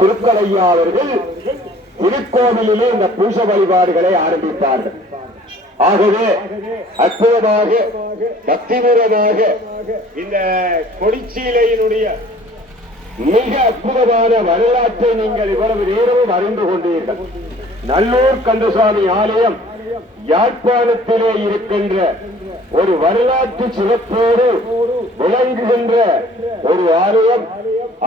குருக்களையா அவர்கள் திருக்கோவிலிலே இந்த பூச வழிபாடுகளை ஆரம்பித்தார்கள். ஆகவே அற்புதமாக பக்திபூர்வமாக இந்த கொடிச்சீலையினுடைய மிக அற்புதமான வரலாற்றை நீங்கள் இவ்வளவு நேரமும் அறிந்து கொண்டீர்கள். நல்லூர் கந்தசாமி ஆலயம் யாழ்ப்பாணத்திலே இருக்கின்ற ஒரு வரலாற்று சிறப்போடு விளங்குகின்ற ஒரு ஆலயம்.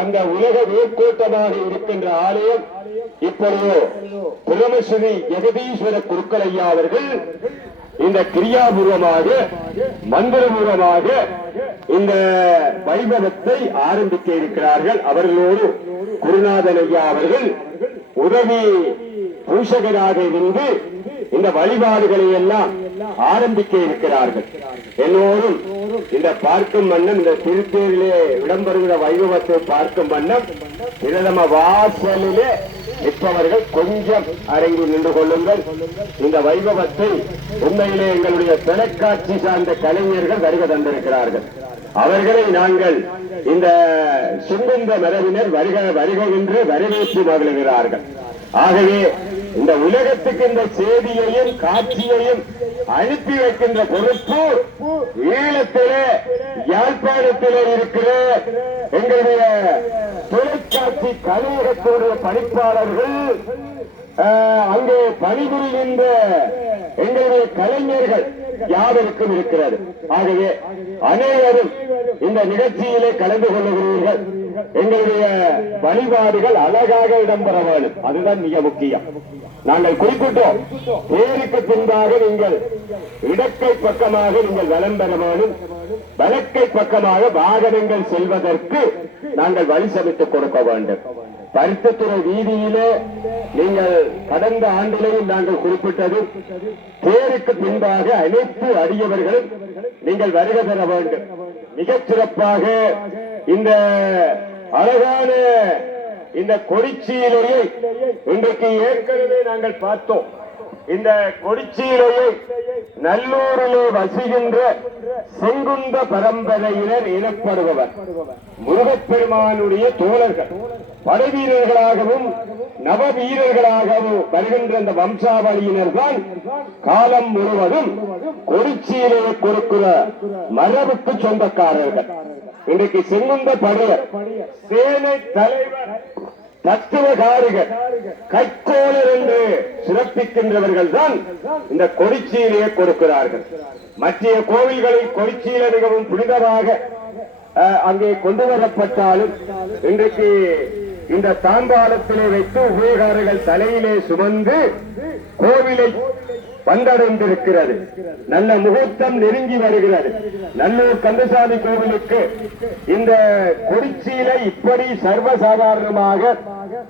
அந்த உலக வேர்க்கோட்டமாக இருக்கின்ற ஆலயம் இப்பொழுது பிரமஸ்ரீ ஜெகதீஸ்வர குருக்களையா அவர்கள் இந்த கிரியாபூர்வமாக மந்திரபூர்வமாக இந்த வைபவத்தை ஆரம்பிக்க இருக்கிறார்கள். அவர்களோடு குருநாதன் ஐயா அவர்கள் உதவி பூஷகராக இருந்து இந்த வழிபாடுகளை எல்லாம் ஆரம்பிக்க இருக்கிறார்கள். எல்லோரும் இந்த பார்க்கும் வண்ணம் இந்த திருத்தேரிலே இடம்பெறுகிற வைபவத்தை பார்க்கும் வண்ணம் பிரதம வாசலிலே நிற்பவர்கள் கொஞ்சம் அரங்கி நின்று கொள்ளுங்கள். இந்த வைபவத்தை உண்மையிலே எங்களுடைய தொலைக்காட்சி சார்ந்த கலைஞர்கள் வருகை தந்திருக்கிறார்கள். அவர்களை நாங்கள் இந்த சுங்குந்த மரபினர் வருகை என்று வரவேற்று மகிழ்கிறார்கள். ஆகவே இந்த உலகத்துக்கு இந்த செய்தியையும் காட்சியையும் அனுப்பி வைக்கின்ற பொறுப்பு ஈழத்திலே யாழ்ப்பாணத்திலே இருக்கிற எங்களுடைய தொலைக்காட்சி கலையகத்துடைய பணிப்பாளர்கள், அங்கே பணிபுரிகின்ற எங்களுடைய கலைஞர்கள் யாவருக்கும் இருக்கிறது. ஆகவே அனைவரும் இந்த நிகழ்ச்சியிலே கலந்து கொள்ளுகிறீர்கள். எங்களுடைய வழிபாடுகள் அழகாக இடம்பெற வேண்டும், அதுதான் மிக முக்கியம். நாங்கள் குறிப்பிட்டோம், தேருக்கு பின்பாக நீங்கள் இடக்கை பக்கமாக நீங்கள் வலம் பெற வேண்டும், வலக்கை பக்கமாக வாகனங்கள் செல்வதற்கு நாங்கள் வழி சமைத்துக் கொடுக்க வேண்டும். பருத்தித்துறை வீதியிலே நீங்கள் கடந்த ஆண்டிலேயும் நாங்கள் குறிப்பிட்டது, தேருக்கு பின்பாக அனைத்து அடியவர்களும் நீங்கள் வருகை பெற வேண்டும். மிகச் சிறப்பாக இந்த அழகான இந்த கொடிச்சீலையை இன்றைக்கு ஏற்கனவே நாங்கள் பார்த்தோம். இந்த கொடிச்சீலையை நல்லூரிலே வசிக்கின்ற செங்குந்த பரம்பரையினர் எனப்படுபவர் முருகப்பெருமானுடைய தோழர்கள், படை வீரர்களாகவும் நவ வீரர்களாகவும் வருகின்ற அந்த வம்சாவளியினர் தான் காலம் முழுவதும் கொடிச்சீலையை கொடுக்கிற மரபுக்கு சொந்தக்காரர்கள். இன்றைக்கு செங்குந்த படையர், சேனை தலைவர், தத்துவகாரிகள், கைக்கோளர் என்று சிறப்பிக்கின்றவர்கள் தான் இந்த கொடிச்சீலையை கொடுக்கிறார்கள். மற்ற கோவில்களில் கொடிச்சீலை மிகவும் புனிதமாக அங்கே கொண்டு வரப்பட்டாலும் இன்றைக்கு இந்த தாம்பாளத்திலே வைத்து உபயோகாரர்கள் தலையிலே சுமந்து கோவிலை வந்தடைந்திருக்கிறது. நல்ல முகூர்த்தம் நெருங்கி வருகிறது. நல்லூர் கந்தசாமி கோவிலுக்கு இந்த கொடிச்சீலை இப்படி சர்வசாதாரணமாக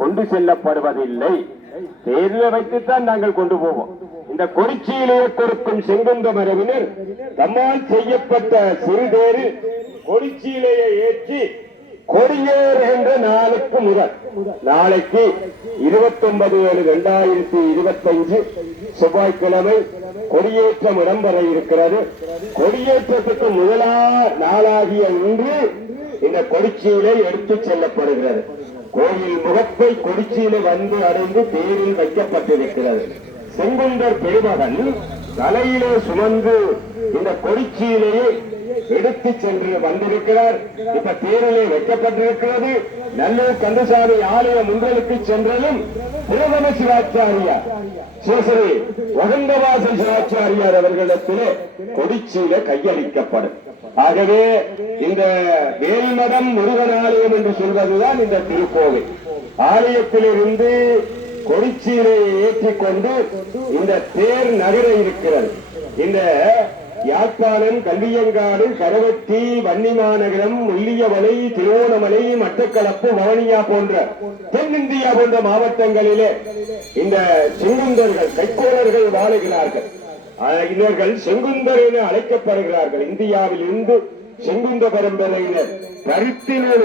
கொண்டு செல்லப்படுவதில்லை. தேர்ல வைத்துத்தான் நாங்கள் கொண்டு போவோம். இந்த கொடிச்சீலையை கொடுக்கும் செங்குந்த மரபினர் தம்மால் செய்யப்பட்ட சிறுதேரில் கொடிச்சீலையை ஏற்றி கொடியேறு என்ற நாளுக்கு முதல் நாளைக்கு 29/7/2025 செவ்வாய்க்கிழமை கொடியேற்றம் இடம்பெற இருக்கிறது. கொடியேற்றத்துக்கு முதலாம் நாளாகிய இன்று இந்த கொடிச்சீலை எடுத்துச் செல்லப்படுகிறது. கோயில் முகப்பை கொடிச்சீலை வந்து அடைந்து தேரில் வைக்கப்பட்டிருக்கிறது. செங்குந்தர் பெருமகன் தலையிலே சுமந்து இந்த கொடிச்சீலையை எடுத்து சென்று வந்திருக்கிறார். இப்ப தேரிலே வைக்கப்பட்டிருக்கிறது. நல்லூர் கந்தசாமி ஆலய முன்றலுக்கு சென்றதும் பிரதம சிவாச்சாரியார் சிவசரி வகந்தவாசல் சிவாச்சாரியார் அவர்களிடத்திலே கொடிச்சீலை கையளிக்கப்படும். ஆகவே இந்த வேல்மடம் முருகன் ஆலயம் என்று சொல்வதுதான் இந்த திருக்கோவில். ஆலயத்திலிருந்து கொடிச்சீலையை ஏற்றிக்கொண்டு இந்த தேர் நகர இருக்கிறது. இந்த யாழ்ப்பாணம், கல்வியங்காடு, கரவட்டி, வன்னிமாநகரம், முள்ளியவளை, திருவோணமலை, மட்டக்களப்பு, வவுனியா போன்ற தென்னிந்தியா போன்ற மாவட்டங்களிலே இந்த செங்குந்தர்கள், கைக்கோளர்கள் வாழுகிறார்கள். இவர்கள் செங்குந்தர் என அழைக்கப்படுகிறார்கள். இந்தியாவில் இருந்து செங்குந்த பரம்பரையினர் பருத்தினால்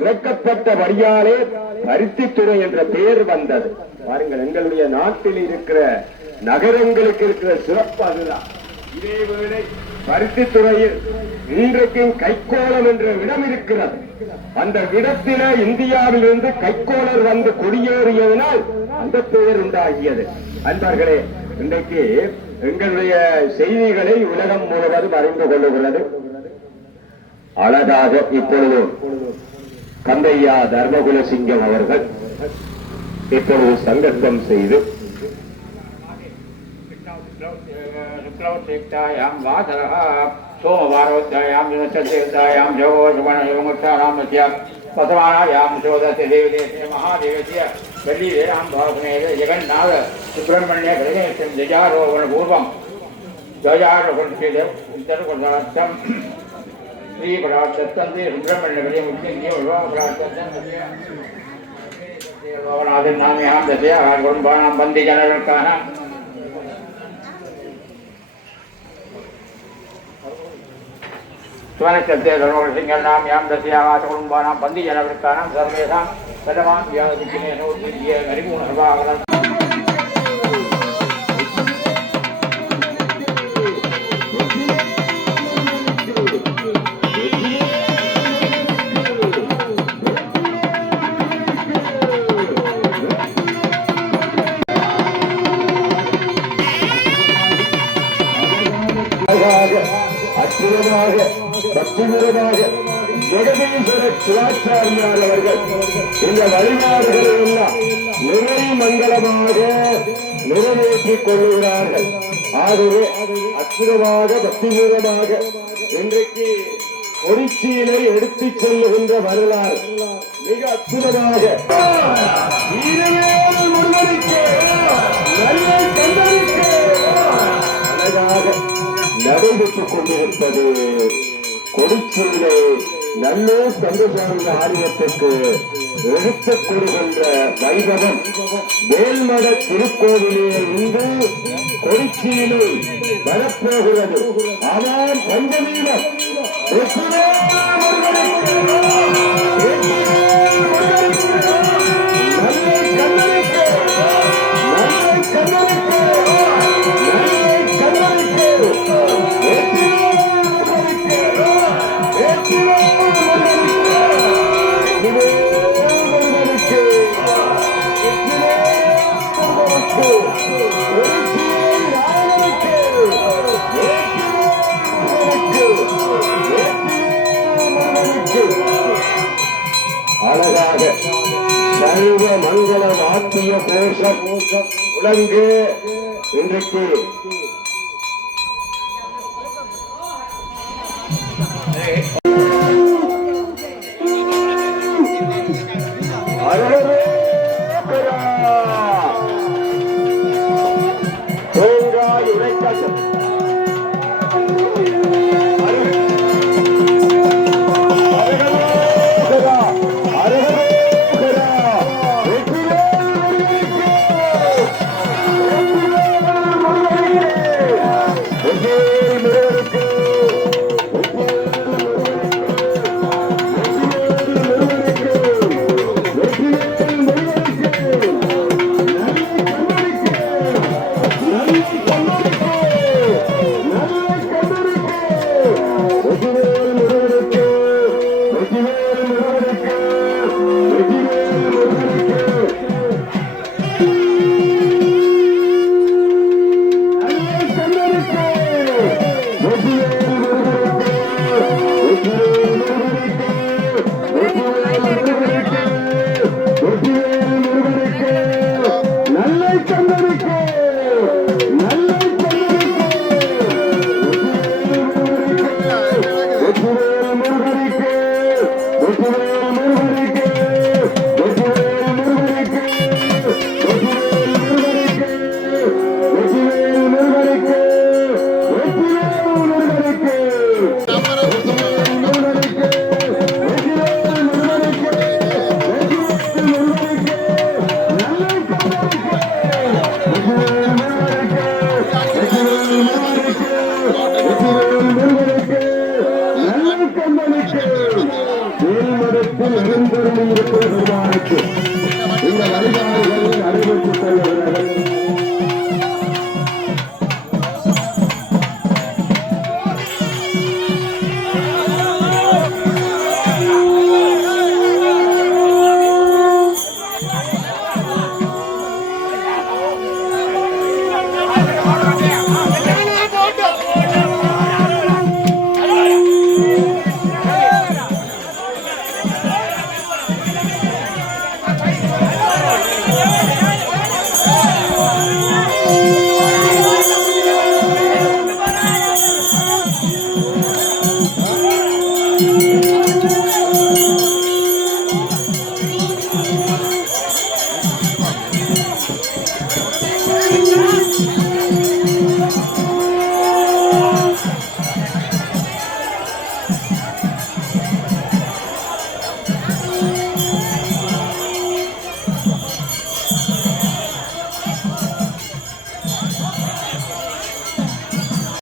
இறக்கப்பட்ட வழியாலே பருத்தித்துறை என்ற பெயர் வந்தது. பாருங்கள், எங்களுடைய நாட்டில் இருக்கிற நகரங்களுக்கு இருக்கிற சிறப்பு அதுதான். இதேவேளை பருத்தித்துறையில் இன்றைக்கும் கைக்கோளம் என்ற இடம் இருக்கிறது. அந்த இடத்தில இந்தியாவில் இருந்து கைக்கோளர் வந்து குடியேறியதனால் அந்த பெயர் உண்டாகியது. அன்பர்களே, இன்றைக்கு எங்களுடைய செய்திகளை உலகம் முழுவதும் அறிந்து கொள்ளுகிறது. அழகாக இப்பொழுது கந்தையா தர்மகுலசிங்கம் அவர்கள் இப்பொழுது சங்கத்தம் செய்து சோமவாரோத்யாம் தினசேதாயாம் ஜோஷமணயோமுத்தாராமத்யாம் பதமானாயாம் சோதஸ்ய தேவதேசே மகாதேவஸ்ய வல்லிவேராம் பாவனேக ஜெகநாத சுப்பிரமணிய கணேசம் ஜயாரோகண பூர்வம் ஜயாரோகணம் ஸ்ரீ பராத்தந்தி சுப்பிரமணிய கணேசம் நாமியாம் தசையா குடும்பானாம் பந்தி ஜனங்களுக்கான சிவனச்சத்தேசிங்கள்நாம் யாம் தசியாவாச குடும்பானாம் பந்தி ஜனவருக்கானாம் சர்வேதாம் சதமான் வியாதிக்கினேனோ அறிமுக சபாகலம் அற்புதமாக பக்திபூர்வமாக ஜெகதீஸ்வர சிவாச்சாரியார் அவர்கள் இந்த வழிபாடுகளை எல்லாம் நிறை மங்களமாக நிறைவேற்றிக் கொள்ளுகிறார்கள். ஆகவே அற்புதமாக பக்திபூர்வமாக இன்றைக்கு கொடிச்சீலை எடுத்துச் செல்லுகின்ற வரலாறு மிக அற்புதமாக அழகாக நடைபெற்றுக் கொண்டிருப்பது. கொடிச்சீலை நல்லூர் கந்தசாமி ஆலயத்திற்கு எடுத்துக் கொடுக்கின்ற வைபவம் வேல்மட திருக்கோவிலே இருந்து கொடிச்சீலை வரப்போகிறது. ஆனால் பஞ்சமீனம் அழகாக சைவ மங்கள வாத்திய கோஷம் உலங்கு இன்றைக்கு தேங்காய் உரைக்காட்டும் இருக்கிற பெருமானுக்கு இந்த வழிபாடுகளை அறிவித்துக் கொள்ளுகிறார்கள். Yeah.